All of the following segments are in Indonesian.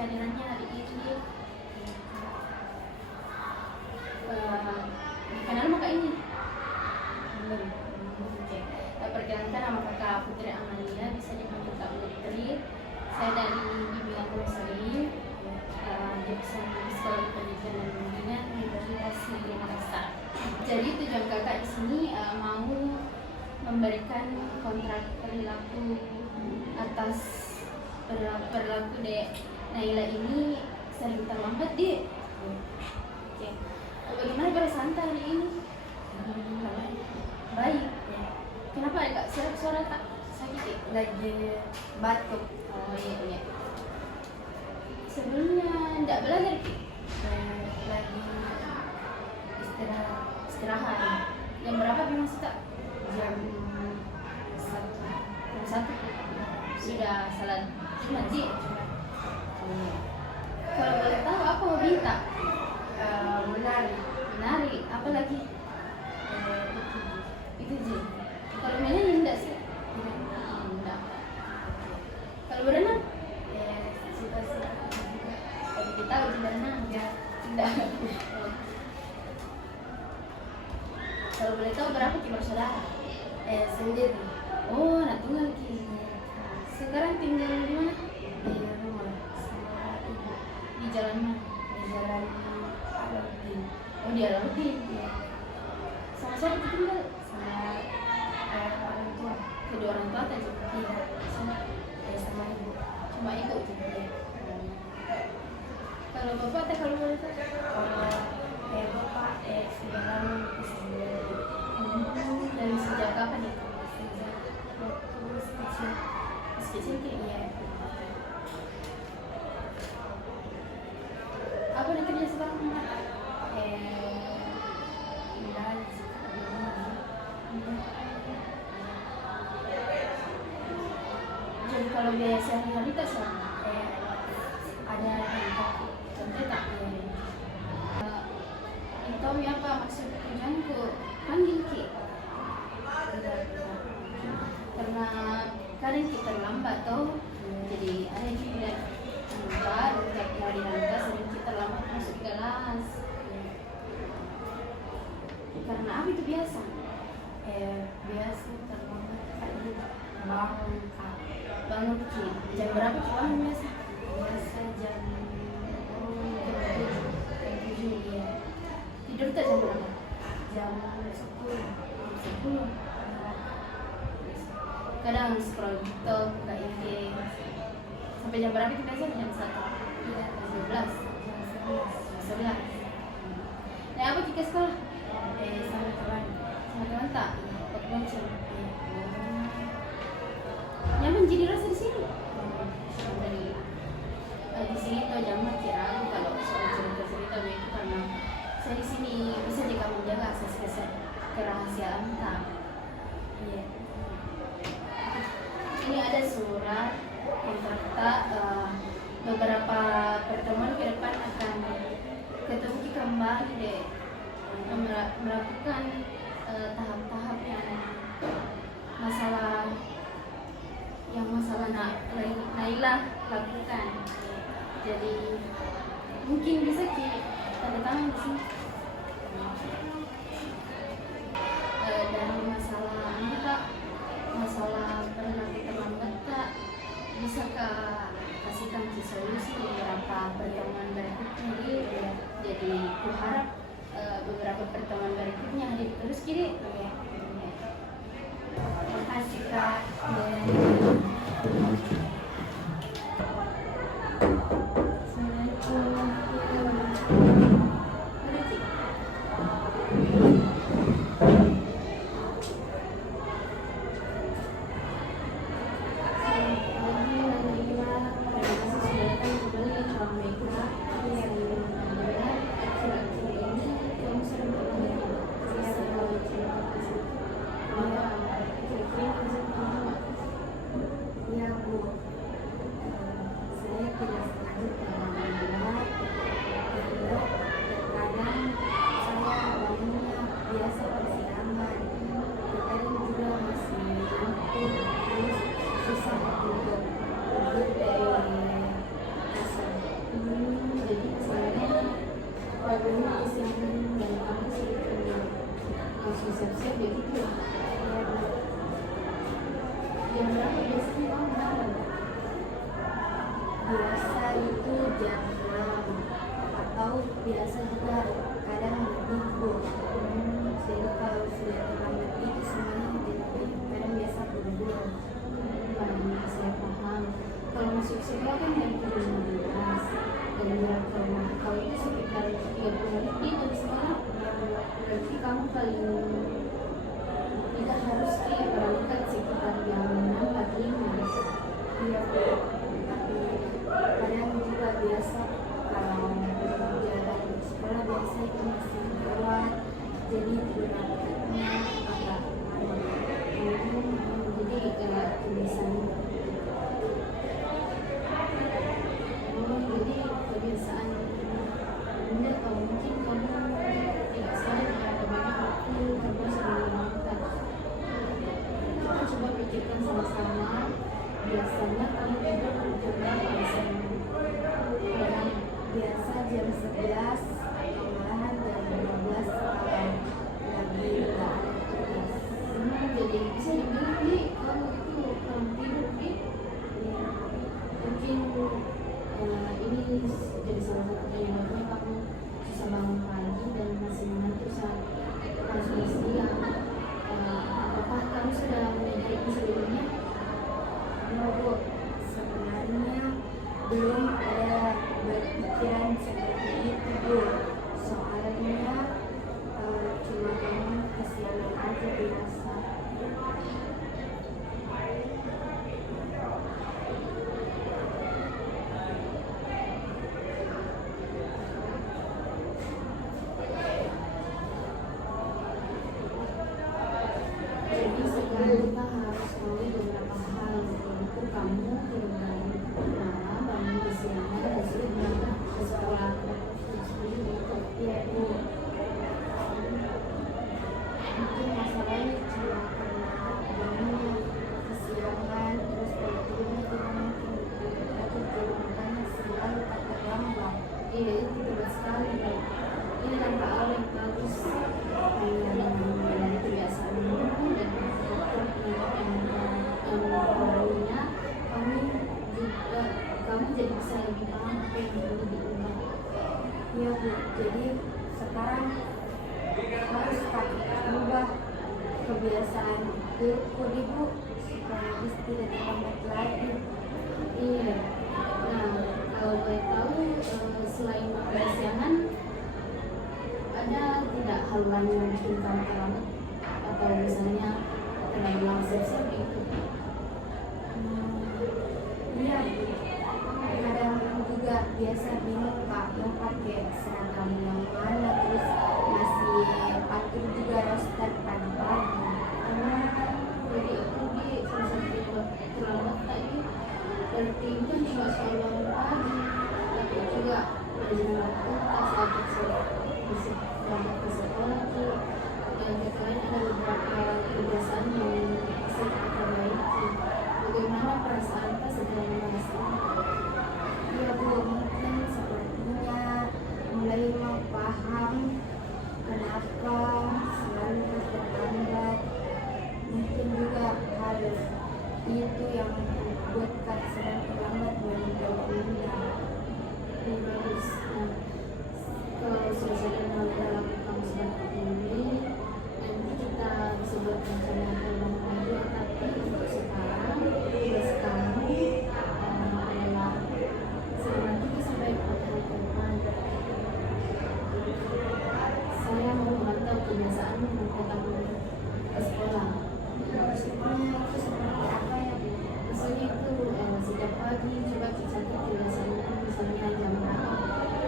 kehadirannya hari ini. Dikenal maka ini. Oke. Perkenalkan, nama kakak Putri Amalia, bisa dipanggil Kak Putri. Saya dari Bimbingan Konseling, jurusan Sekolah Pendidikan dan Bimbingan Universitas Negeri Makassar. Jadi tujuan kakak di sini mau memberikan kontrak perilaku atas perilaku Dek Naila ini sering terlambat, Dek. Oke. Bagaimana perasaan hari ini? Baik. Kenapa agak suara tak sakit, Dek? Lagi batuk. Oh iya. Sebelumnya tidak belajar, Dek? Lagi Istirahat. Jam berapa masih, Kak? jam 1. Sudah salat Jumat, Dek. Kalau boleh tahu apa hobi Kak? Menari. Apa lagi? Itu Ji. Kalau menyanyi enggak sih? Enggak. Kalau berenang? Kalau kita uji berenang? Enggak. Kalau boleh tahu berapa bersaudara? sendiri Oh, anak tunggal Ki. Sekarang tinggal di mana? di rumah sama ibu Di jalan mana? di jalan Alauddin Oh, di Alauddin. Sama siapa tinggal? sama orang tua. Kedua orang tua tadi. Tidak, Sama sama ibu. cuma ibu. Kalau bapak teh kalau boleh tahu? Kalau bapak sudah lama istri Dari sejak kapan ya? sejak waktu masih kecil. Masih kecil Ki? Iya, Apa yang kerja sekarang? tinggal di rumah. Jadi kalau biaya sehari-hari tak sih? Ada Contoh tak? Tommy apa maksud tujuanku panggil Ki? Karena kadang kita terlambat toh, jadi ada yang bilang baru kayak hari nanti sering kita terlambat masuk kelas. Karena apa itu biasa? biasa terlambat pagi bangun Kak. Bangun Ki, jam berapa Ki bangun biasa? Biasa jam 7 ya. Tidur tak jam berapa? Jam 10. 10. Kadang scroll TikTok, buka IG. Sampai jam berapa kita biasa? Jam 1. Tidak, Jam 12. jam 11. Nah, apa kita sekolah? 11. Sama teman. Sama teman tak? Buat bonceng. Nyaman jadi rasa di sini? Alhamdulillah. Di sini tuh nyaman kira aku kalau soal cerita-cerita begitu karena saya di sini bisa jika menjaga akses kerahasiaan tak. Iya. Ini ada surat kontrak tak, beberapa pertemuan ke depan akan ketemu kita kembali deh, melakukan tahap-tahap yang masalah Naila lakukan. Jadi mungkin bisa tanda tangan di sini. Dan masalah masalah perilaku terlambat tak bisa kasihkan solusi beberapa pertemuan berikutnya. Jadi kuharap beberapa pertemuan berikutnya hadir terus kiri. Terima kasih Kak. Iya Bu. siap-siap ya gitu ya. Jam berapa biasanya kamu bangun? Biasa itu jam 6 atau biasa juga kadang lebih Bu. Jadi kalau sudah terlambat itu semuanya jadi kadang biasa buru-buru. Saya paham. Kalau masuk sekolah kan jam 7.15 dan jarak ke rumah kau itu sekitar 30 menit dari sekolah. Berarti kamu paling tidak harus berangkat sekitar jam 6.45. Iya Bu. Tapi kadang juga biasa kalau jalan di sekolah biasa itu masih lewat. Jadi berangkatnya agak malam. Jadi kayak tulisan. Jadi kebiasaan Bunda atau mungkin kamu tidak sadar ada banyak waktu kamu sedang berangkat. Kita coba pikirkan sama-sama. Biasanya kamu tidur jam berapa sana? Biasa jam 11 atau malahan jam 12 kalau lagi nggak ada tugas. Jadi bisa dibilang nih kamu itu kurang tidur nih. Mungkin ini jadi salah satu penyebabnya kamu susah bangun pagi dan masih mengantuk saat harus bersiang. Apakah kamu sudah menyadari itu sebelumnya? Ya Bu, sebenarnya belum ada berpikiran seperti itu Bu. Soalnya cuma pengen kesiangan aja biasa. Jadi sekarang kita harus tahu beberapa hal yaitu kamu terbangun malam, bangun kesiangan, dan sudah berangkat ke sekolah. Seperti itu. Ya Bu, mungkin masalahnya cuma karena bangunnya kesiangan terus kalau tidurnya juga mungkin aku jadi makanya selalu tak terlambat. Iya, itu betul sekali. Bro. Ini tanpa awal yang bagus dengan menjadi kebiasaan dulu dan faktor yang barunya kamu jadi bisa lebih paham apa yang perlu diubah. Iya Bu, jadi sekarang harus tak ubah kebiasaan burukku di Bu supaya bis tidak terlambat lagi. Iya. Nah, kalau boleh tahu selain kesiangan ada tidak hal lain yang bikin kamu terlambat atau misalnya terlalu lama siap-siap itu? Iya Bu, kadang juga biasa bingung Kak mau pakai seragam yang mana terus masih atur juga roster pagi-pagi. Jadi itu di salah satu penyebab terlambat tadi. Berarti itu juga soal bangun pagi, tapi juga manajemen waktu saat berangkat ke sekolah tuh. Dan kata lain ada beberapa kebiasaan yang bisa kita perbaiki. Bagaimana perasaan kita setelah membahas ini? Iya Bu, mungkin sepertinya mulai mau paham kenapa selalu harus terlambat. Mungkin juga hal itu yang membuat sedang terlambat bunda. Ini bagus. Nah, kalau sudah sadar hal dalam kamu seperti ini, nanti kita bisa buat rencana yang terbaik lagi. Tapi untuk sekarang, tugas kamu adalah sebelum kita sampai pada hari ke depan. Saya mau memantau kebiasaanmu untuk kamu ke sekolah. Maksudnya itu seperti apa ya Bu? Misalnya itu setiap pagi coba dicatat kebiasaanmu, misalnya jam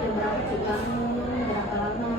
berapa kita bangun, berapa lama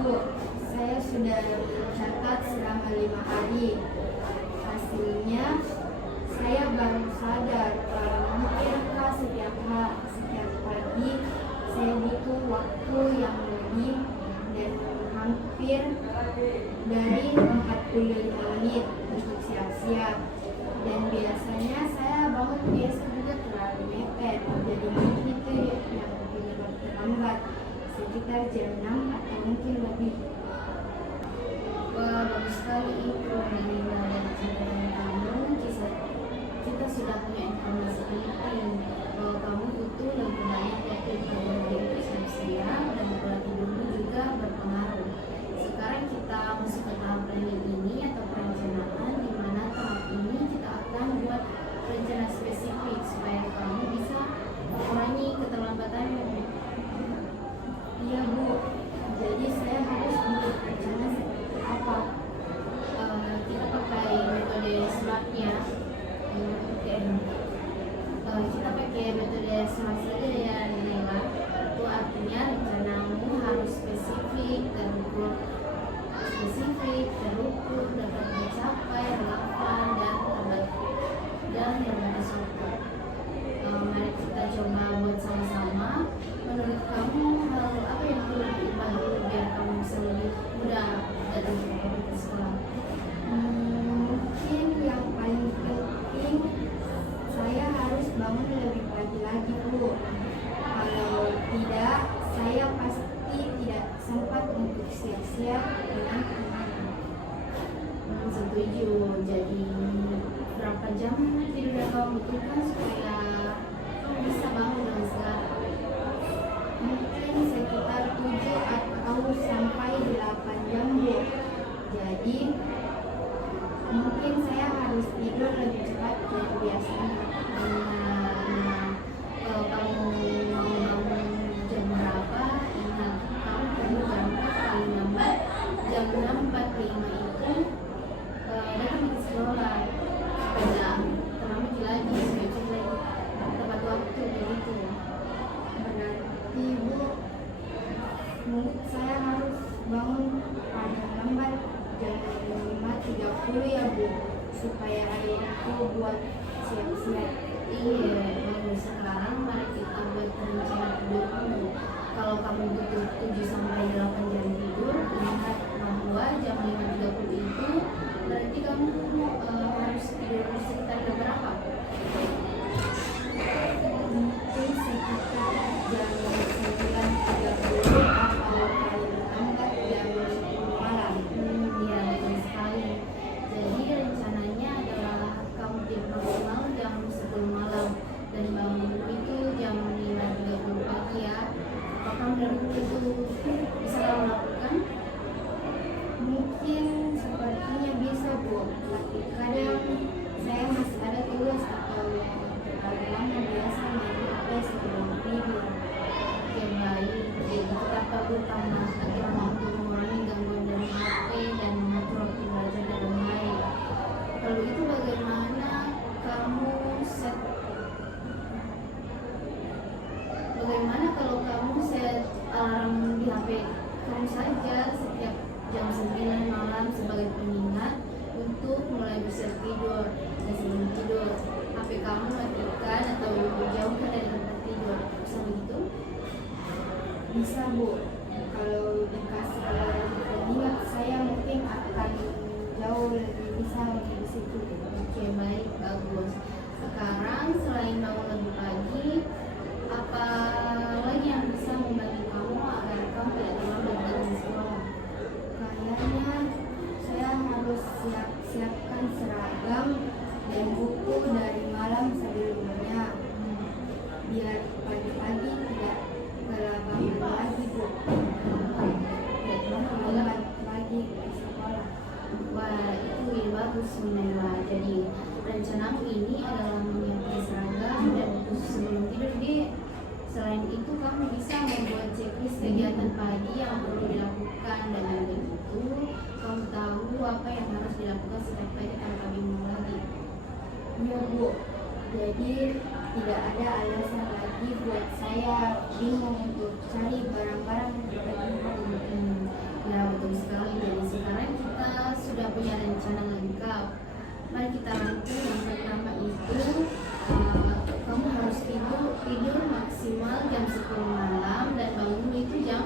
Bu, saya sudah mencatat selama 5 hari. Hasilnya, saya baru sadar kalau hampirkah setiap pagi saya butuh waktu yang lebih dan hampir dari 45 menit untuk siap-siap. Dan biasanya saya bangun biasa juga terlalu mepet, jadi mungkin itu yang penyebab terlambat, sekitar jam 6 atau mungkin lebih. Wah, bagus sekali itu Nina dan catatan kamu. Kita sudah punya informasi penting bahwa kamu butuh lebih banyak waktu untuk siap-siap dan pola tidurmu juga berpengaruh. Sekarang kita masuk ke tahap planning ini atau perencanaan, di mana tahap ini kita akan buat rencana spesifik supaya kamu bisa mengurangi keterlambatanmu. Iya Bu, jadi saya harus membuat rencana seperti apa? Kita pakai metode SMART-nya. Kita pakai metode SMART saja ya Nila. Itu artinya rencanamu harus spesifik, terukur, dapat dicapai, relevan dan berbatas waktu. Mari kita coba buat sama-sama. Menurut kamu hal apa yang perlu diubah dulu biar kamu bisa lebih mudah datang ke sekolah? Mungkin yang paling penting saya harus bangun lebih pagi lagi Bu. Kalau tidak, saya pasti tidak sempat untuk siap-siap dengan anak. Setuju. Jadi berapa jam tidur yang kamu butuhkan supaya kamu bisa bangun dengan segar? Mungkin sekitar 7 atau sampai 8 jam Bu. Jadi mungkin saya harus tidur lebih cepat dari biasanya. Kalau kamu mau bangun jam berapa, ingat kamu perlu berangkat paling lambat jam 6.45 itu datang ke sekolah supaya terlambat lagi, supaya cek lagi tepat waktu begitu. Berarti Bu, mungkin saya harus bangun paling lambat jam 5.30 ya Bu, supaya hari itu buat siap-siap. Iya, bagus. Sekarang mari kita buat rencana tidurmu. Kalau kamu butuh 7 sampai 8 jam tidur, ingat bahwa jam 5.30 itu berarti kamu harus tidur sekitar jam berapa? Mungkin sekitar jam 9.30 atau paling lambat jam 10 malam. Iya, betul sekali. Jadi rencananya adalah kamu tidur maksimal jam 10 malam dan bangun itu jam 5.30 pagi ya. Apakah menurut itu bisa kamu lakukan? Mungkin sepertinya bisa Bu, tapi kadang saya masih ada tugas atau terlalu lama biasa main HP sebelum tidur. Oke, baik. Jadi tetap lakukan aturan untuk mengurangi gangguan dari HP dan mengatur waktu belajar dengan baik. Kalau itu bagaimana kalau kamu set alarm di HP kamu saja setiap jam 9 malam sebagai pengingat untuk mulai bersiap tidur, dan sebelum tidur HP kamu matikan atau jauhkan dari tempat tidur. Bisa begitu? Bisa Bu, kalau dikasih alarm pengingat saya mungkin akan jauh lebih bisa di situ. Oke, baik, bagus. Sekarang selain bangun lebih pagi, apa lagi yang bisa membantu kamu agar kamu tidak terlambat datang ke sekolah? Kayaknya saya harus siapkan seragam dan buku dari malam sebelumnya, biar pagi-pagi tidak kelabakan lagi Bu. Terlambat lagi ke sekolah. Wah, itu ide bagus Minella. Jadi rencanamu ini adalah menyiapkan seragam dan buku sebelum tidur. Selain itu kamu bisa membuat checklist kegiatan pagi yang perlu dilakukan. Dengan begitu kamu tahu apa yang harus dilakukan setiap pagi tanpa bingung lagi. Iya Bu, jadi tidak ada alasan lagi jadi buat saya bingung untuk cari barang-barang Ya betul sekali. Jadi sekarang kita sudah punya rencana lengkap. Mari kita rangkum. Yang pertama itu kamu harus tidur maksimal jam 10 malam dan bangun itu jam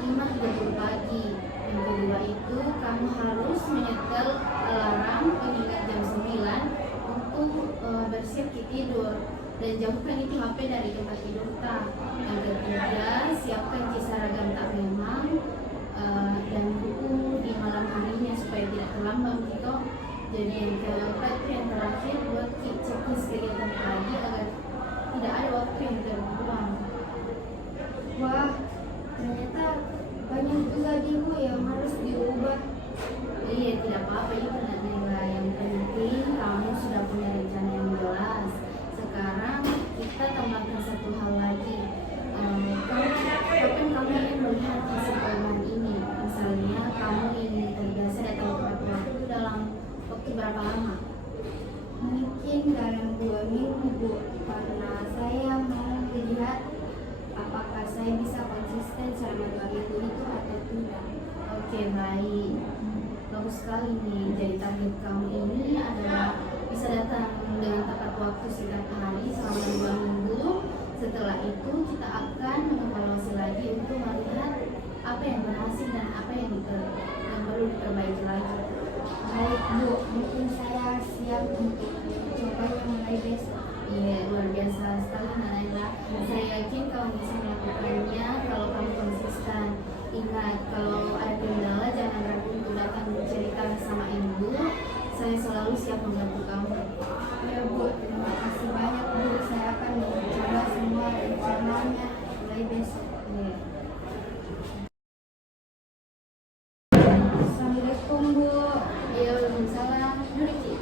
5.30 pagi. Yang kedua itu kamu harus menyetel alarm pengingat jam 9 untuk bersiap tidur dan jauhkan itu HP dari tempat tidur tak. Yang ketiga, siapkan seragam tak memang dan buku di malam harinya supaya tidak terlambat gitu. Jadi yang keempat yang terakhir buat checklist kegiatan pagi agar tidak ada waktu yang terbuang. Wah, ternyata banyak juga Bu yang harus diubah. Iya, tidak apa-apa itu nilai. Yang penting kamu sudah punya rencana yang jelas. Sekarang kita tambahkan satu hal lagi. Kapan kamu ingin melihat hasil perubahan ini? Misalnya kamu ingin terbiasa datang tepat waktu dalam waktu berapa lama? Mungkin dalam 2 minggu Bu, karena saya mau melihat apakah saya bisa konsisten selama 2 minggu itu atau tidak. Oke, baik. Bagus sekali nih. Jadi target kamu ini adalah bisa datang dengan tepat waktu setiap hari selama 2 minggu. Setelah itu kita akan mengevaluasi lagi untuk melihat apa yang berhasil dan apa yang perlu diperbaiki lagi. Baik Bu, mungkin saya siap untuk mencobanya mulai besok. Iya, luar biasa sekali Naila. Saya yakin kamu bisa melakukannya kalau kamu konsisten. Ingat, kalau ada kendala jangan ragu untuk datang cerita sama ibu. Saya selalu siap membantu kamu. Ya Bu, terima kasih banyak Bu. Saya akan mencoba semua rencananya mulai besok. Iya. Assalamualaikum Bu. Iya, waalaikumsalam. Duduk, Ci.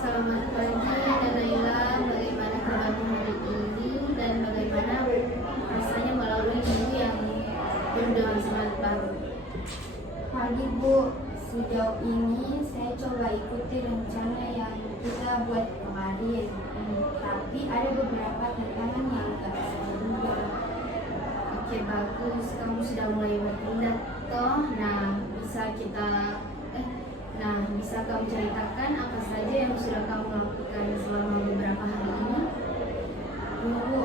Selamat pagi Naila. Bagaimana kabarmu hari ini dan bagaimana rasanya melalui minggu yang penuh dengan semangat baru? Pagi Bu, sejauh ini saya coba ikuti rencana yang kita buat kemarin. Tapi ada beberapa tantangan yang gak saya duga. Oke, bagus. Kamu sudah mulai bertindak toh. Bisa kamu ceritakan apa saja yang sudah kamu lakukan selama beberapa hari ini? Bu,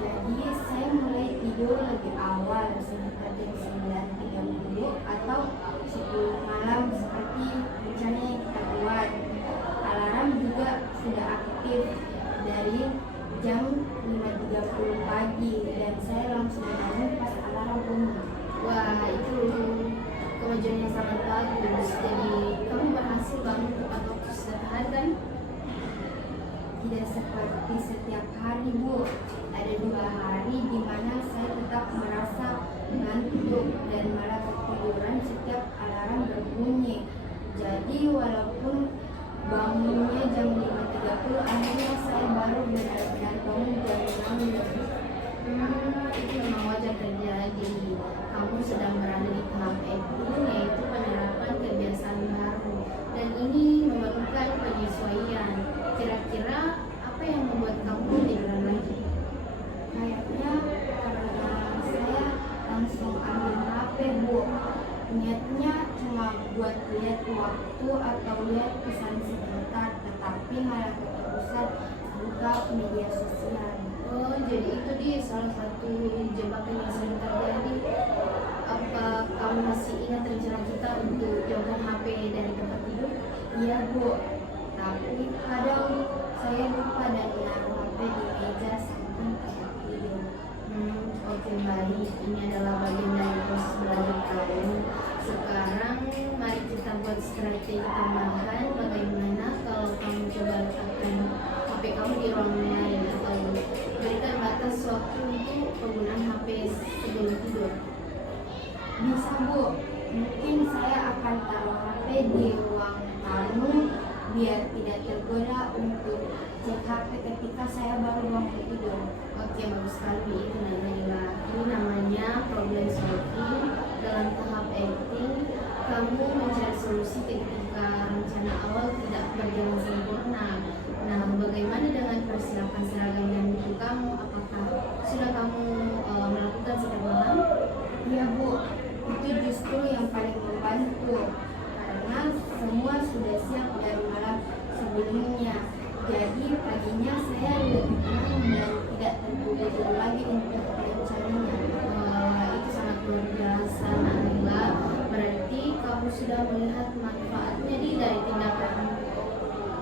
jadi saya mulai tidur lebih awal sekitar jam 9.30 atau 10 malam seperti rencana yang kita buat. Alarm juga sudah aktif dari jam 5.30 pagi dan saya langsung bangun pas alarm bunyi. Wah, itu kemajuan yang sangat bagus. Jadi kamu berhasil bangun tepat waktu setiap hari kan? Tidak seperti setiap hari Bu, ada 2 hari di mana saya tetap merasa ngantuk dan malah ketiduran setiap alarm berbunyi. Jadi walaupun bangunnya jam 5.30, akhirnya saya baru benar-benar bangun jam 6 lebih. Itu memang wajar terjadi. Kamu sedang berada di tahap acting, yaitu penerapan kebiasaan baru. Dan ini memerlukan penyesuaian. Kira-kira apa yang membuat kamu tiduran lagi? Kayaknya karena saya langsung ambil HP Bu. Niatnya cuma buat lihat waktu atau lihat pesan sebentar, tetapi malah keterusan buka media sosial. Oh, jadi itu dia salah satu jebakan yang sering terjadi. Apa kamu masih ingat rencana kita untuk jauhkan HP dari tempat tidur? Iya Bu, tapi kadang saya lupa dan menaruh HP di meja samping tempat tidur. Oke, baik. Ini adalah bagian dari proses belajar kamu. Sekarang mari kita buat strategi tambahan. Bagaimana kalau kamu coba letakkan HP kamu di ruang lain atau berikan batas waktu untuk penggunaan HP sebelum tidur? Bisa Bu, mungkin saya akan taruh HP di ruang tamu biar tidak tergoda untuk cek HP ketika saya baru bangun tidur. Oke, bagus sekali itu Naila. Ini namanya problem solving dalam tahap acting. Kamu mencari solusi ketika rencana awal tidak berjalan sempurna. Nah, bagaimana dengan persiapan seragam dan buku kamu? Apakah sudah kamu melakukan setiap malam? Iya Bu, itu justru yang paling membantu karena semua sudah siap dari malam sebelumnya. Jadi paginya saya lebih tenang dan tidak terburu-buru lagi untuk rencananya. Itu sangat luar biasa, Naila. Berarti kamu sudah melihat manfaatnya dari tindakan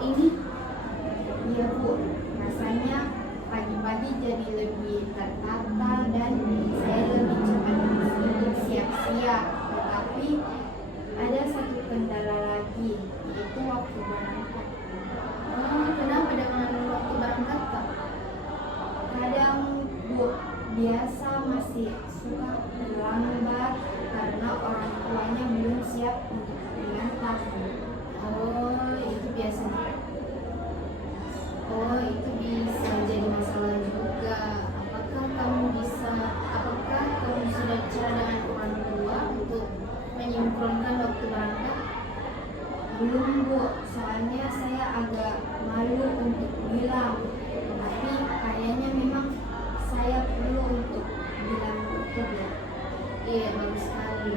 ini. Iya Bu, rasanya pagi-pagi jadi lebih tertata dan saya lebih cepat untuk siap-siap. Tetapi ada satu kendala lagi, yaitu waktu berangkat. Kenapa dengan waktu berangkat, Kak? Kadang Bu, biasa masih suka terlambat karena orang tuanya belum siap untuk diantar. Itu biasanya. Itu bisa jadi masalah juga. Apakah kamu sudah bicara dengan orang tua untuk menyinkronkan waktu berangkat? Belum Bu, soalnya saya agak malu untuk bilang. Tapi kayaknya memang saya perlu untuk bilang itu ya. Iya, bagus sekali.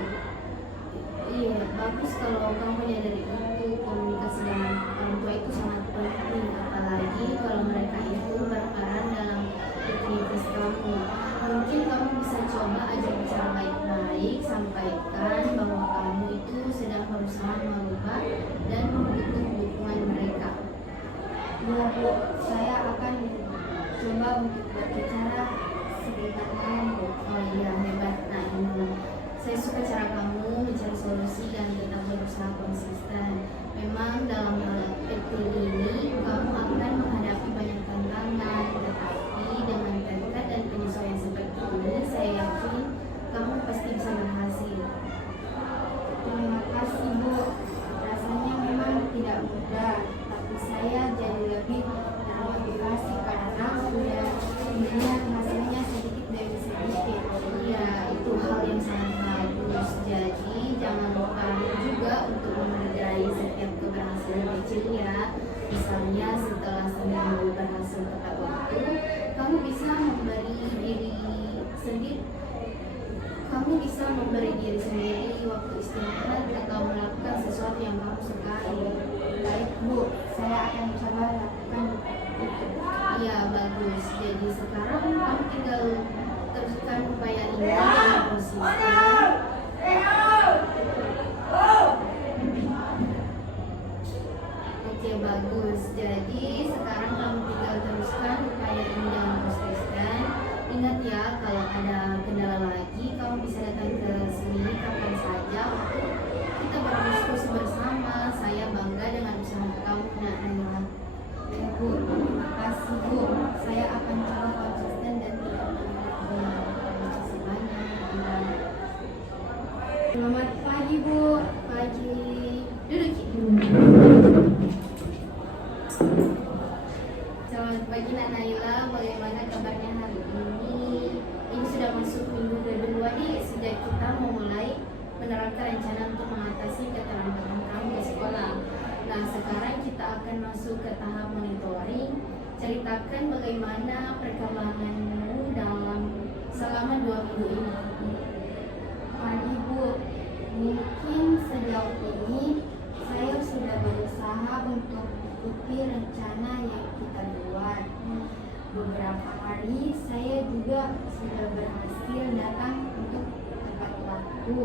Iya, bagus kalau kamu menyadari itu. Komunikasi dengan orang tua itu sangat penting, apalagi kalau mereka itu berperan dalam rutinitas kamu. Mungkin kamu bisa coba ajak bicara baik-baik, sampaikan bahwa kamu itu sedang berusaha merubah dan membutuhkan dukungan mereka. Ya Bu, saya akan coba untuk berbicara sebentar malam Bu. Oh iya, hebat. Nah, ini saya suka cara kamu mencari solusi dan tetap berusaha konsisten. Memang dalam hal itu ini kamu akan menghadapi banyak tantangan, tetapi dengan tekad dan penyesuaian seperti ini, saya yakin kamu pasti bisa berhasil. Terima kasih Bu. Rasanya memang tidak mudah, tapi saya jadi lebih termotivasi karena sudah melihat hasilnya sedikit demi sedikit. Iya, itu hal yang sangat bagus. Jadi jangan lupa juga untuk menghargai setiap keberhasilan kecil ya. Misalnya setelah seminggu berhasil tepat waktu, kamu bisa memberi diri sendiri waktu istirahat atau melakukan sesuatu yang kamu sukai. Baik Bu, saya akan coba lakukan itu. Iya, bagus. Jadi sekarang kamu tinggal teruskan upaya ini dengan konsisten. Oke, bagus. Jadi sekarang kamu tinggal teruskan upaya ini dengan konsisten. Ingat ya, kalau ada kendala lagi, kamu bisa datang ke sini kapan saja untuk kita berdiskusi bersama. Saya bangga dengan usaha kamu, Naila. Ya Bu, terima kasih Bu. Saya akan coba konsisten dan tidak menolak. Terima kasih banyak. Selamat pagi Bu. Pagi. Duduk, Ki. Selamat pagi, Naila. Bagaimana kabarnya hari ini? Ini sudah masuk minggu kedua nih sejak kita memulai menerapkan rencana untuk mengatasi keterlambatan kamu di sekolah. Nah, sekarang kita akan masuk ke tahap monitoring. Ceritakan bagaimana perkembanganmu selama 2 minggu ini. Pagi Bu, mungkin sejauh ini saya sudah berusaha untuk ikuti rencana yang kita buat. Beberapa hari saya juga sudah berhasil datang untuk tepat waktu.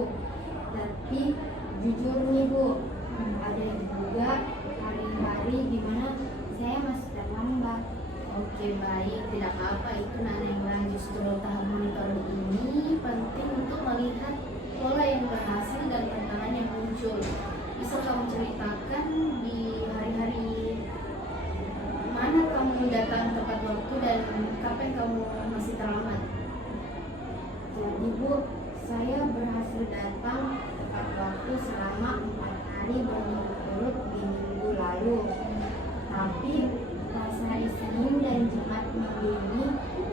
Tapi jujur nih Bu, ada juga hari-hari di mana saya masih terlambat. Oke, baik, tidak apa-apa itu Naila. Justru tahap monitoring ini penting untuk melihat pola yang berhasil dan tantangan yang muncul. Bisa kamu ceritakan di hari-hari mana kamu datang tepat waktu dan kapan kamu masih terlambat? Jadi Bu, saya berhasil datang tepat waktu selama 4 hari berturut-turut di minggu lalu. Tapi pas hari Senin dan Jumat minggu ini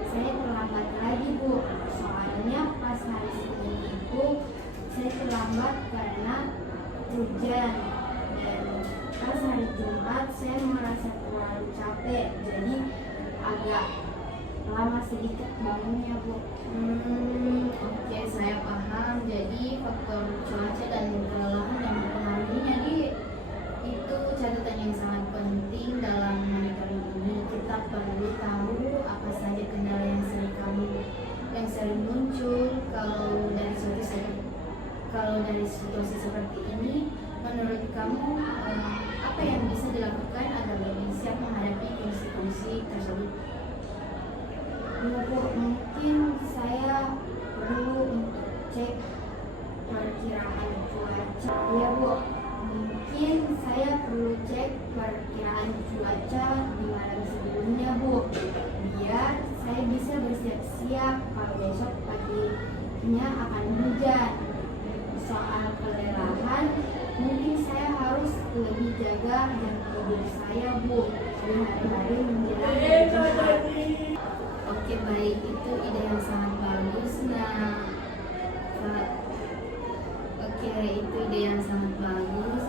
saya terlambat lagi Bu. Soalnya pas hari Senin itu saya terlambat karena hujan, dan pas hari Jumat saya merasa terlalu capek agak lama sedikit bangunnya Bu. Oke, saya paham. Jadi faktor cuaca dan kelelahan yang mempengaruhinya itu catatan yang sangat penting dalam monitoring ini. Kita perlu tahu apa saja kendala yang sering muncul kalau dari situasi seperti ini. Menurut kamu apa yang bisa dilakukan agar lebih siap menghadapi kondisi tersebut? Ya Bu, mungkin saya perlu untuk cek perkiraan cuaca. Ya Bu, mungkin saya perlu cek perkiraan cuaca di malam sebelumnya Bu, biar saya bisa bersiap-siap kalau besok paginya akan hujan. Soal kelelahan, mungkin saya harus lebih jaga jam tidur saya Bu di hari-hari menjelang hujan. Oke, baik, itu ide yang sangat bagus.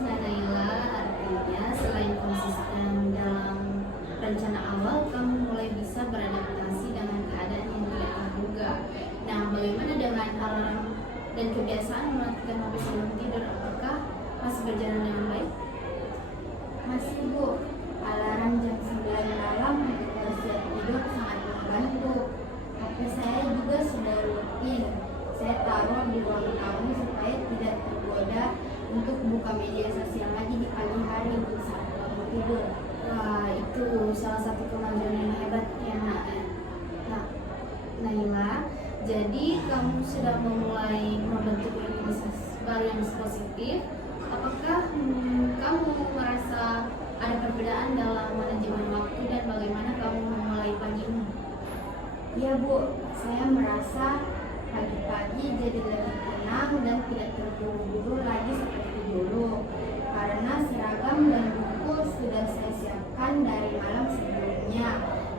Naila, artinya selain konsisten dalam rencana awal, kamu mulai bisa beradaptasi dengan keadaan yang tidak terduga. Nah, bagaimana dengan alarm dan kebiasaan mematikan HP sebelum tidur? Apakah masih berjalan dengan baik? Masih Bu, alarm jam 9 malam untuk bersiap tidur sangat membantu. HP saya juga sudah rutin saya taruh di ruang tamu supaya tidak tergoda untuk buka media sosial lagi di pagi hari saat bangun tidur. Wah, itu salah satu kemajuan yang hebat ya, Naila. Jadi kamu sudah memulai membentuk rutinitas baru yang positif. Apakah kamu merasa ada perbedaan dalam manajemen waktu dan bagaimana kamu memulai pagimu? Ya Bu, saya merasa pagi-pagi jadi lebih tenang dan tidak terburu-buru lagi seperti dulu. Karena seragam dan buku sudah saya siapkan dari malam sebelumnya.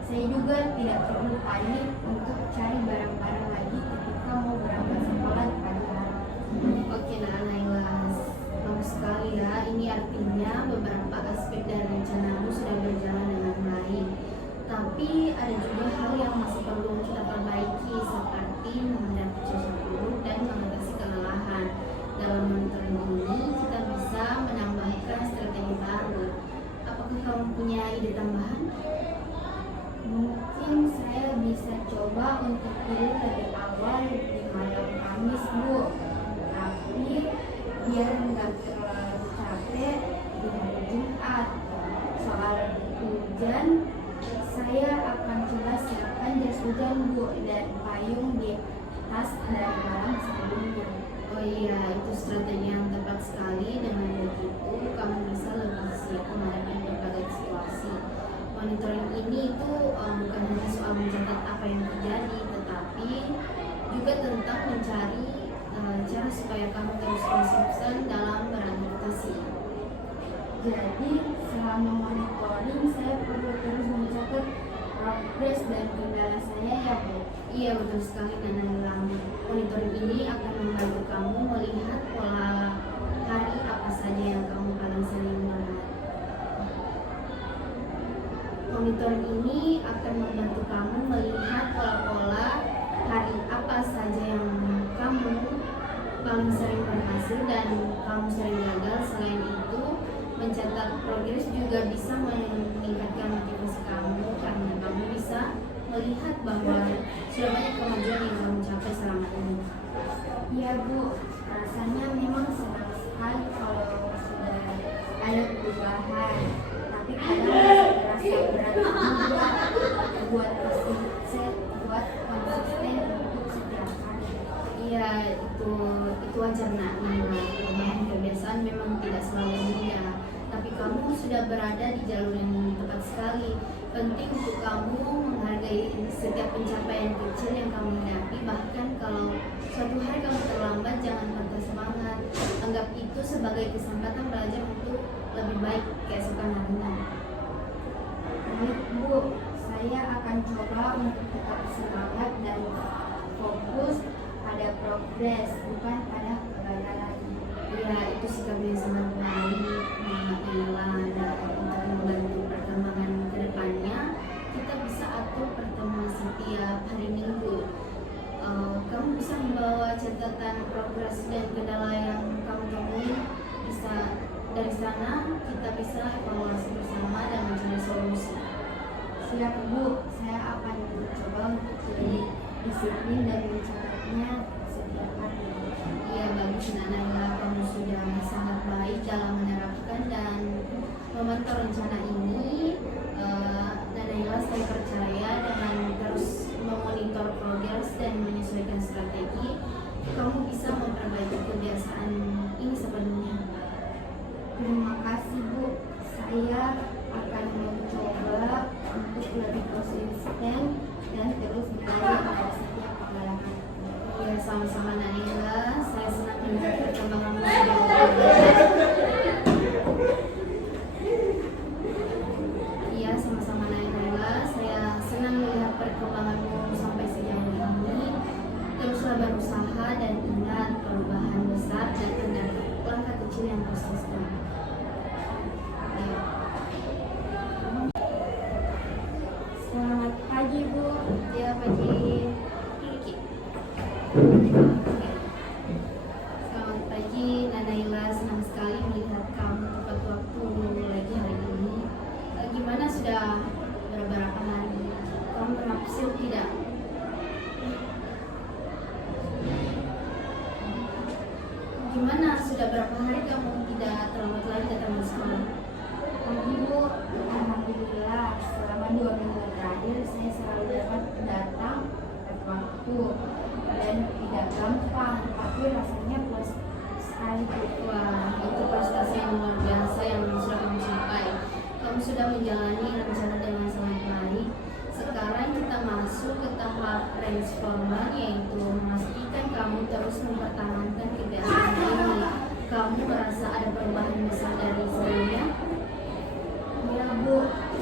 Saya juga tidak perlu panik untuk cari barang-barang lagi ketika mau berangkat sekolah di pagi hari. Oke, Naila, bagus sekali ya. Ini artinya beberapa aspek dari rencanamu sudah berjalan dengan baik. Tapi ada juga hal yang masih perlu kita perbaiki, seperti menghadapi cuaca buruk dan mengatasi kelelahan. Dalam monitoring ini kita bisa menambahkan strategi baru. Apakah kamu punya ide tambahan? Mungkin saya bisa coba untuk tidur lebih awal di malam Kamis Bu, tapi biar nggak terlalu capek di hari Jumat. Soal hujan, saya akan coba siapkan jas hujan Bu dan payung di tas dari malam sebelumnya. Oh iya, itu strategi yang tepat sekali. Dengan begitu, kamu bisa lebih siap menghadapi berbagai situasi. Monitoring ini itu bukan hanya soal mencatat apa yang terjadi, tetapi juga tentang mencari cara supaya kamu terus konsisten dalam beradaptasi. Jadi selama monitoring saya perlu terus mencatat progres dan kendala saya ya Bu. Iya, betul sekali, Naila. Monitoring ini akan membantu kamu melihat pola hari apa saja yang kamu paling sering melihat. Monitoring ini akan membantu kamu melihat pola-pola hari apa saja yang kamu paling sering berhasil dan kamu sering gagal. Selain itu, mencatat progres juga bisa meningkatkan motivasi kamu karena kamu bisa melihat bahwa sudah banyak kemajuan yang kamu capai selama ini. Iya Bu, rasanya memang senang sekali kalau sudah ada perubahan. Tapi kadang masih terasa berat juga buat konsisten untuk setiap hari. Iya, itu wajar nak. Perubahan kebiasaan memang tidak selalu mudah, tapi kamu sudah berada di jalur yang tepat sekali. Penting untuk kamu menghargai setiap pencapaian kecil yang kamu hadapi. Bahkan kalau suatu hari kamu terlambat, jangan patah semangat. Anggap itu sebagai kesempatan belajar untuk lebih baik keesokan harinya. Baik Bu, saya akan coba untuk tetap semangat dan fokus pada progres, bukan pada kegagalan. Ya, itu sikap yang sangat baik, Naila. Dan untuk membantu perkembangan kedepannya, kita bisa atur kendala yang kamu temui, bisa dari sana kita bisa evaluasi bersama dan mencari solusi. Siap Bu, saya akan mencoba untuk lebih disiplin dan mencatatnya setiap hari. Iya, bagus Naila, kamu sudah sangat baik dalam menerapkan dan memantau rencana ini. Naila, saya percaya dengan terus memonitor progres dan menyesuaikan strategi, kamu bisa memperbaiki kebiasaan ini sepenuhnya. Terima kasih Bu, saya akan mencoba untuk lebih konsisten dan terus belajar dari setiap pengalaman. Ya, sama-sama Naila, saya senang melihat perkembanganmu sejauh ini. Iya, sama-sama Naila, saya senang melihat perkembanganmu sampai sejauh ini. Teruslah berusaha dan ingat perubahan besar dan ada langkah kecil yang konsisten. Selamat pagi Bu. Ya, pagi. Selamat pagi Naila, senang sekali melihat kamu tepat waktu lagi hari ini. Gimana, sudah beberapa hari kamu berhasil tidak? Gimana, sudah berapa hari kamu tidak terlambat lagi datang ke sekolah? Pagi Bu, alhamdulillah selama 2 minggu terakhir saya selalu dapat datang tepat waktu dan tidak gampang, tapi rasanya puas sekali. Wah, itu prestasi yang luar biasa yang sudah kamu capai. Kamu sudah menjalani rencana dengan sangat baik. Sekarang kita masuk ke tahap transformer, yaitu memastikan kamu terus mempertahankan kebiasaan ini. Kamu merasa ada perubahan besar dari sebelumnya? Ya Bu,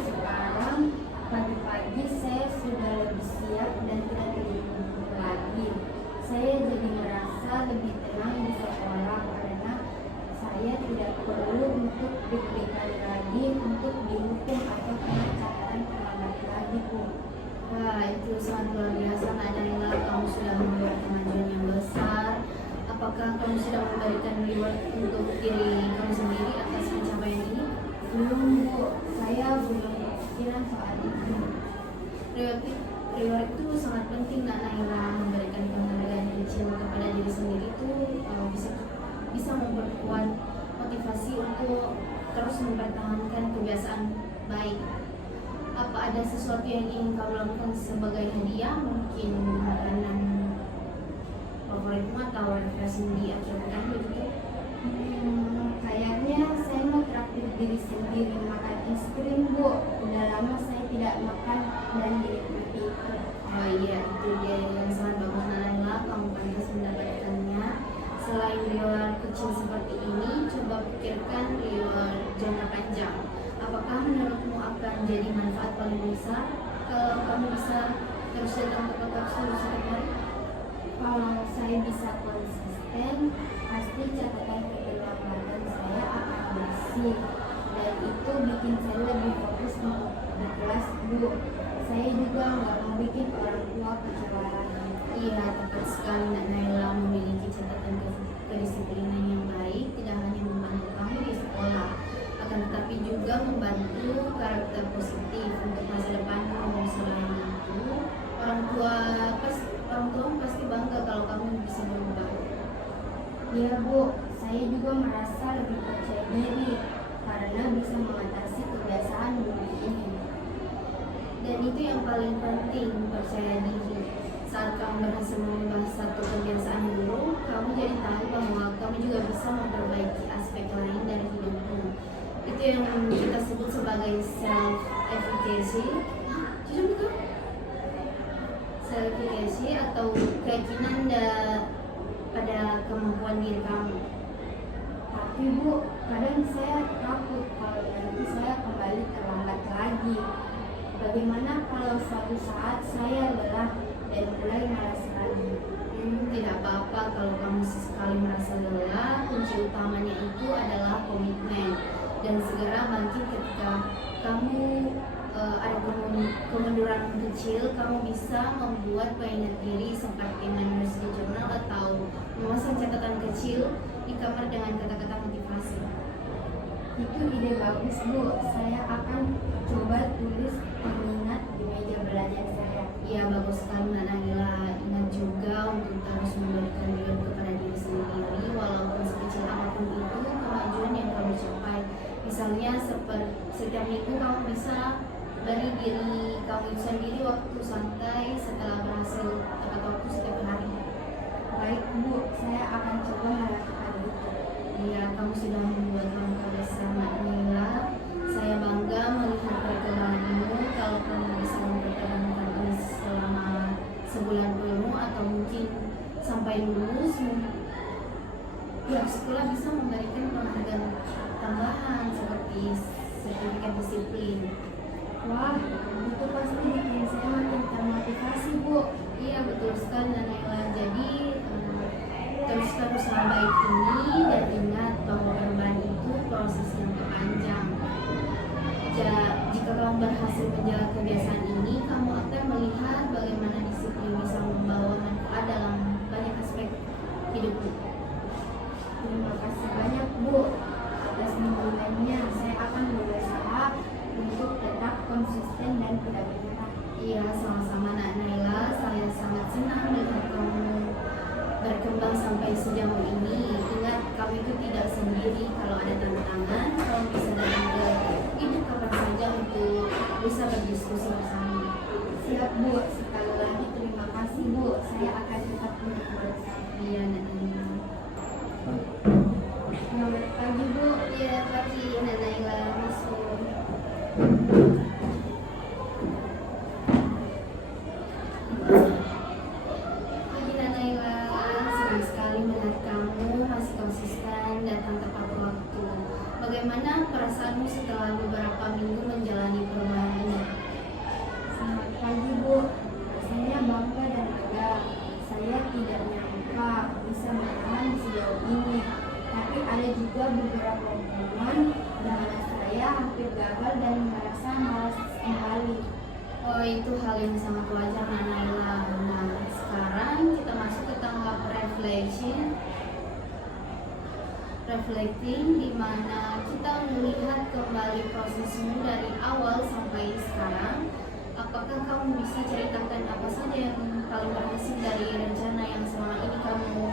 sekarang pagi-pagi saya sudah lebih siap dan tidak terburu-buru lagi. Saya jadi merasa lebih tenang di sekolah karena saya tidak perlu untuk deg-degan lagi untuk dihukum atau kena catatan terlambat lagi Bu. Wah, itu sangat luar biasa Naila, kamu sudah membuat kemajuan yang besar. Apakah kamu sudah memberikan reward untuk diri kamu sendiri atas pencapaian ini? Belum Bu, saya belum kepikiran soal itu. Reward itu sangat penting Naila, memberikan penghargaan kecil kepada diri sendiri itu bisa memperkuat motivasi untuk terus mempertahankan kebiasaan baik. Apa ada sesuatu yang ingin kamu lakukan sebagai hadiah, mungkin makanan favoritmu atau refreshing di akhir pekan begitu? Kayaknya saya mau traktir diri sendiri makan es krim Bu. Udah lama saya tidak makan dan dinikmati itu. Oh iya, itu dia yang sangat bagus Naila, kamu pantas mendapatkannya. Selain reward kecil seperti ini, coba pikirkan reward jangka panjang. Apakah menurutmu akan jadi manfaat paling besar kalau kamu bisa terus datang ke kota setiap hari? Kalau saya bisa konsisten, pasti catatan keterlambatan saya akan bersih dan itu bikin saya lebih fokus untuk di kelas Bu. Saya juga nggak mau bikin orang tua kecewa lagi. Iya, tepat sekali Naila, memiliki catatan kedisiplinan yang baik tidak hanya membantu kamu di sekolah, akan tetapi juga membantu karakter positif untuk masa depanmu. Selain itu, orang tua pasti bangga kalau kamu bisa berubah. Iya Bu, saya juga merasa lebih percaya diri karena bisa mengatasi kebiasaan dulu ini. Dan itu yang paling penting, percaya diri. Saat kamu berhasil mengubah satu kebiasaan dulu, kamu jadi tahu bahwa kamu juga bisa memperbaiki aspek lain dari hidupmu. Itu yang kita sebut sebagai self-efficacy. Jujur betul? Self-efficacy atau keyakinan pada kemampuan diri kamu. Tapi Bu, kadang saya takut kalau nanti saya kembali terlambat lagi. Bagaimana kalau suatu saat saya lelah dan mulai malas lagi? Tidak apa-apa kalau kamu sesekali merasa lelah. Kunci utamanya itu adalah komitmen dan segera bangkit ketika kamu ada kemunduran tiduran kecil, kamu bisa membuat pengingat diri seperti menulis di jurnal atau memasang catatan kecil di kamar dengan kata-kata motivasi. Itu ide bagus, Bu. Saya akan coba tulis pengingat di meja belajar saya. Ya, bagus sekali Mbak Nabila. Ingat juga untuk terus memberikan diri kepada diri sendiri walaupun sekecil apapun itu kemajuan yang kamu capai. Misalnya setiap minggu kamu bisa beri diri kamu sendiri waktu santai setelah berhasil tepat waktu setiap hari. Baik, Bu. Saya akan coba melakukan itu. Ya, kamu sudah membuat langkah besar Mbak Nabila. Saya bangga melihat perkembanganmu. Kalau kamu bisa mempertahankan ini selama sebulan penuh atau mungkin sampai lulus, pihak sekolah bisa memberikan penghargaan tambahan seperti sertifikat disiplin. Wah, itu pasti bikin saya makin termotivasi, Bu. Iya, betul sekali Nanaila. Jadi teruskan usaha baik ini dan ingat bahwa perubahan itu proses yang panjang. Jika kamu berhasil menjaga kebiasaan ini, kamu akan melihat bagaimana disiplin bisa membawa manfaat dalam banyak aspek hidupmu. Terima kasih banyak, Bu, atas bimbingannya. Saya akan berusaha untuk tetap konsisten dan tidak menyerah. Iya, sama-sama Nak Naila. Saya sangat senang melihat kamu berkembang sampai sejauh ini. Ingat, kamu itu tidak sendiri. Kalau ada tantangan, kamu bisa datang ke hidup kapan saja untuk bisa berdiskusi bersama. Siap, Bu. Sekali lagi terima kasih, Bu. Saya akan tetap berbuat. Iya, Nak Naila. Selamat pagi, Bu. Iya, pagi Nak Naila. Masuk. Pagi Nak Naila. Senang sekali melihat kamu masih konsisten datang tepat waktu. Bagaimana perasaanmu setelah beberapa minggu menjalani perubahan ini? Selamat pagi, Bu. Saya bangga dan lega. Saya tidak menyangka bisa bertahan sejauh ini. Tapi ada juga beberapa momen di mana saya hampir gagal dan merasa malas kembali. Oh, itu hal yang sangat wajar Nak Naila. Nah, sekarang kita masuk ke tahap reflecting di mana kita melihat kembali prosesmu dari awal sampai sekarang. Apakah kamu bisa ceritakan apa saja yang paling berhasil dari rencana yang selama ini kamu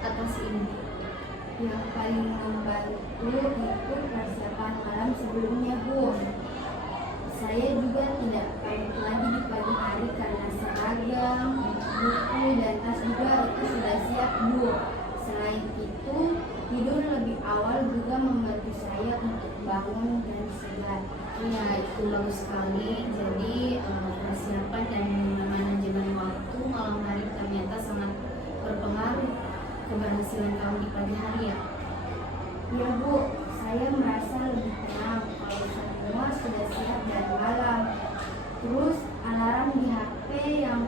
atasi ini? Yang paling membantu itu persiapan malam sebelumnya, Bu. Saya juga tidak pamit lagi di pagi hari karena seragam, buku, dan tas juga itu sudah siap, Bu. Selain itu, tidur lebih awal juga membantu saya untuk bangun dan segar. Ya, itu bagus sekali. Jadi persiapan dan manajemen waktu malam hari ternyata sangat berpengaruh keberhasilan kamu di pagi hari ya. Ya, Bu, saya merasa lebih tenang kalau semua sudah siap dari malam. Terus alarm di HP yang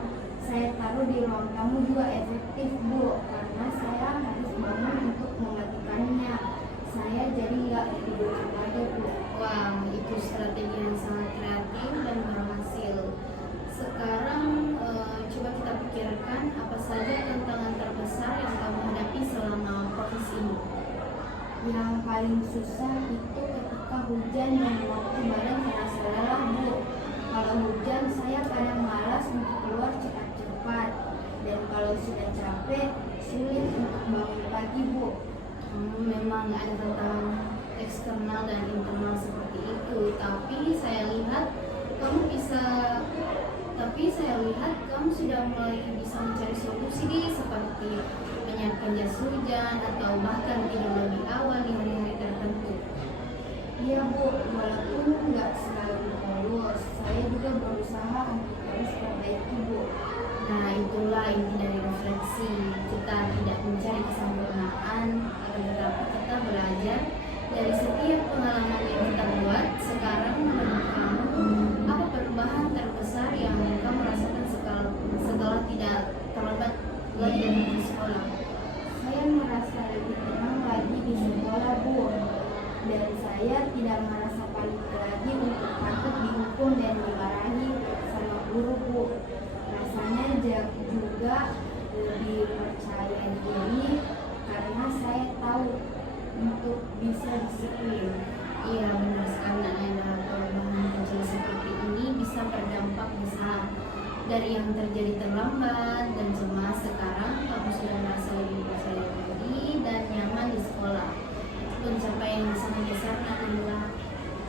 saya taruh di ruang tamu juga efektif, Bu, karena saya harus bangun untuk mematikannya. Saya jadi nggak tidur aja, Bu. Wah, itu strategi yang sangat kreatif dan berhasil. Sekarang coba kita pikirkan apa saja tantangan terbesar yang kamu hadapi selama proses ini. Yang paling susah itu ketika hujan dan waktu badan terasa lelah, Bu. Kalau hujan saya kadang malas untuk keluar cepat-cepat, dan kalau sudah capek sulit untuk bangun pagi, Bu. Memang ada tantangan eksternal dan internal seperti itu, tapi saya lihat kamu sudah mulai bisa mencari solusi seperti menyiapkan jas hujan atau bahkan tidur lebih awal di hari-hari tertentu. Iya, Bu, walaupun nggak selalu mulus, saya juga berusaha untuk terus perbaiki, Bu. Nah, itulah inti dari refleksi. Kita tidak mencari kesempurnaan, akan tetapi kita belajar dari setiap pengalaman yang kita buat. Sekarang menurut kamu, apa perubahan terbesar yang kamu rasakan setelah tidak terlambat lagi di sekolah? Saya merasa lebih tenang lagi di sekolah, Bu. Dan saya tidak merasa panik lagi untuk takut dihukum dan dimarahi. Dari yang terjadi terlambat dan cemas, sekarang kamu sudah merasa lebih percaya diri dan nyaman di sekolah. Pencapaian yang sangat besar, Naila.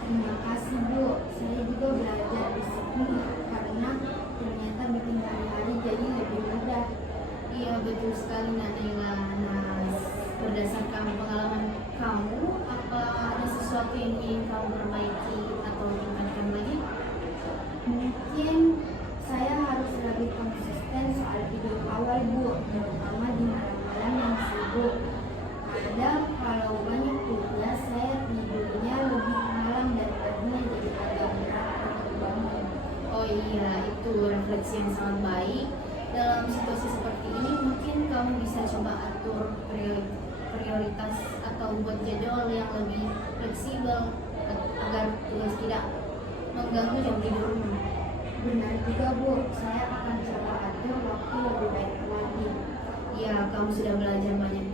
Terima kasih Bu, saya juga belajar disiplin karena ternyata bikin hari-hari jadi lebih mudah. Iya, betul sekali, Naila. Nah, berdasarkan pengalaman kamu, apa ada sesuatu yang ingin kamu perbaiki atau tingkatkan lagi? Mungkin saya harus lebih konsisten soal tidur awal Bu, terutama di malam-malam yang sibuk. Kadang kalau banyak tugas saya tidurnya lebih malam dan paginya jadi agak berat untuk bangun. Oh iya, itu refleksi yang sangat baik. Dalam situasi seperti ini, mungkin kamu bisa coba atur prioritas atau buat jadwal yang lebih fleksibel agar tugas tidak mengganggu jam tidurmu. Benar juga Bu, saya akan coba atur waktu lebih baik lagi. Ya, kamu sudah belajar banyak.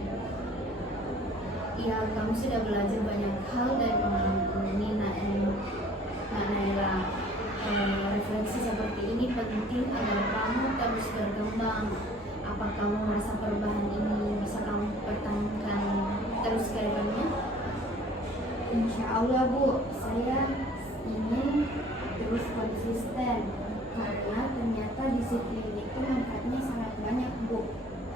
Ya, kamu sudah belajar banyak hal dari pengalaman ini, Naila. Refleksi seperti ini penting agar kamu terus berkembang. Apa kamu merasa perubahan ini bisa kamu pertahankan terus ke depannya? Insya Allah Bu, saya ingin terus konsisten karena ternyata disiplin itu manfaatnya sangat banyak Bu.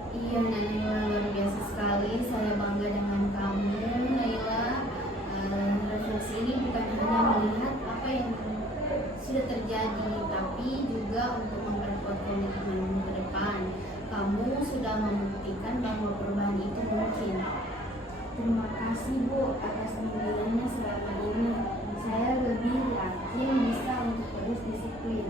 Iya, Naila, luar biasa sekali. Saya bangga dengan kamu, Naila. Refleksi ini bukan hanya melihat apa yang sudah terjadi, tapi juga untuk memperkuat komitmenmu ke depan. Kamu sudah membuktikan bahwa perubahan itu mungkin. Terima kasih Bu atas bimbingannya selama ini. Saya lebih yakin bisa untuk terus disiplin.